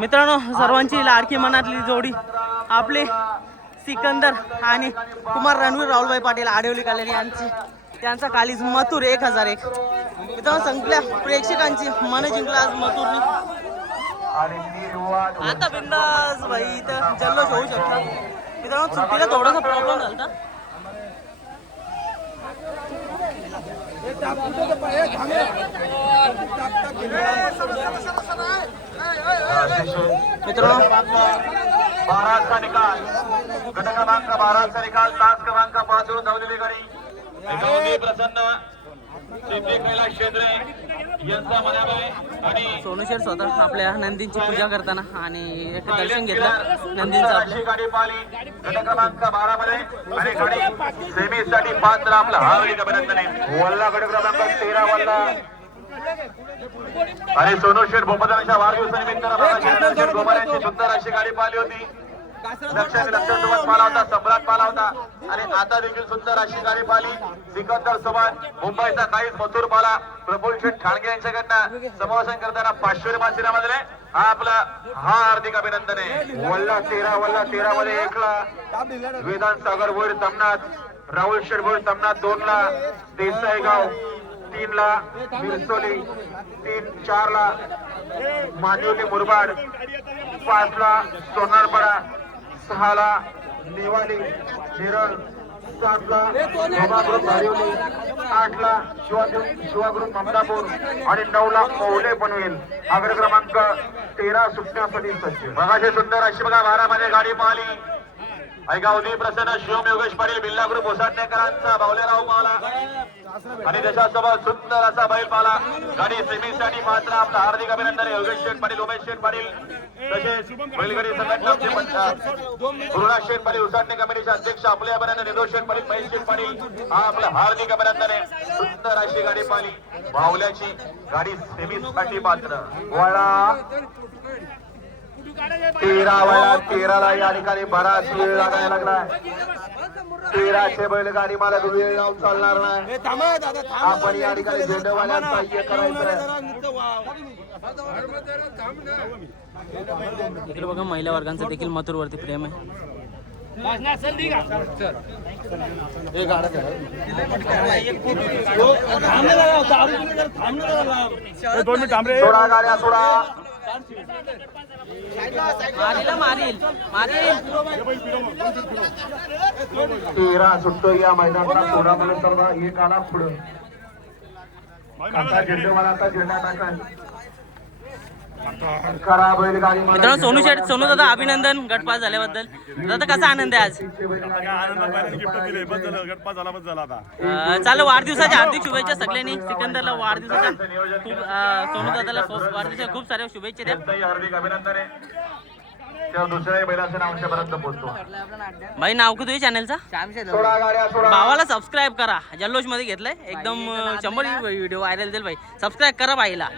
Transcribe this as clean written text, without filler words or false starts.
मित्रांनो, सर्वांची लाडकी मनातली जोडी आपली सिकंदर आणि कुमार रणवीर राहुलभाई पाटील आडिवली कल्याणी यांची त्यांचा कालीज मथुर 1001. मित्रांनो, संपल्या प्रेक्षकांची मन जिंकला आज मथुरनी. आता बिंदास भाई इथं जल्लोष होऊ शकतो. मित्रांनो, चुकीला थोडासा प्रॉब्लेम झाला. मित्रांनो, 12 का निकाल, गट क्रमांक 12 का निकाल, तास क्रमांक 5 वरून धावलेली गाडी प्रसन्न सिद्धी कैलास शेंद्रे यांचा मनाबाई आणि सोनू शेठ स्वतः आपल्या नंदींची पूजा करताना आणि एक दर्शन घेतलं नंदींचं. अशी गाडी पाहिली गट क्रमांक 12 मध्ये आणि गाडी सेमीसाठी पात्र आपला हार्दिक अभिनंदन आहे. वल्ला गट क्रमांक 13 वल्ला आणि सोनू शेठ बोपदांच्या वाढदिवसानिमित्त गोपाल यांची सुंदर अशी गाडी पाहिली होती. लक्षासोबत पाला होता, सम्राट पाला होता आणि आता देखील सुंदर अशी गाडी पाहिली. सिकंदर सोबत मुंबईचा काहीच मथुर पाला प्रफुल्ल शेठ ठाणगे यांच्याकडनं समावेशन करताना 500 मासिरा मध्ये हा आपला हार्दिक अभिनंदन आहे. वल्ला 13 मध्ये 1 ला वेदांत सागर भोईर तमनाथ, राहुल शेठ भोईर तमनाथ 2 ला, देसाईगाव 3 ला, मिरसोली 4 ला, मांदिवली मुरबाड 5 ला, सोनारपाडा 6 ला, नेवाली नेरळ 7 ला, नवाग्रुप भारिवली 8 ला, शिवाग्रुप ममदापूर आणि 9 ला मौले पनवेल. अग्र क्रमांक 13 सुटण्यासाठी सज्ज. बघाचे सुंदर अशी बघा 12 मध्ये गाडी पाहिली. ऐकावली प्रसन्न शिवम योगेश पाटील बिल्ला ग्रुप ओसाडणेकरांचा बावलेराव पाला आणि त्याच्यासोबत सुंदर असा बैल पाला. गाडी सेमीसाठी मात्र आपलं हार्दिक अभिनंदन आहे. योगेश शेठ पाटील, उमेश शेठ पाटील तसेच बैलगाडी संघटनेचे गुरुनाथ शेठ पाटील उसाटणे कमिटीचे अध्यक्ष आपले अभिनंदन. निर्दोष शेठ पाटील, महेश शेठ पाटील हा आपलं हार्दिक अभिनंदन आहे. सुंदर अशी गाडी पाहिली बावल्याची. गाडी सेमीसाठी पात्र. वळा 13 ला या ठिकाणी बराच वेळ लागायला लागलाय. 13चे बैलगाडी मला वेळ लावून चालणार नाही. आपण या ठिकाणी झेंडेवाल्यांचा हे करायचं. इकडे बघा, महिला वर्गांचं देखील मथुरवरती प्रेम आहे. सोडा गाड्या सोडा. मारील 13 सुटतो या मैदानाला. सोडा मला सर्व एक आला पुढं. आता झेंडेवाला आता झेंडा टाकाय करा बैलगाडी. मित्रांनो, सोनू दादा अभिनंदन गटपास झाल्याबद्दल. दादा कसा आनंद आहे आज? चालू वाढदिवसाच्या हार्दिक शुभेच्छा सगळ्यांनी. सिकंदरला वाढदिवसाच्या सोनू दादाला वाढदिवसाच्या खूप साऱ्या शुभेच्छा द्या. हार्दिक अभिनंदन आहे. दुसऱ्या बैलाचं नाव आमच्यापर्यंत पोहोचतो. भाई, नाव का तुझ्या चॅनलचा? भावाला सबस्क्राईब करा. जल्लोष मध्ये घेतलंय एकदम 100 व्हिडिओ व्हायरल जाईल भाई. सबस्क्राईब करा भाईला.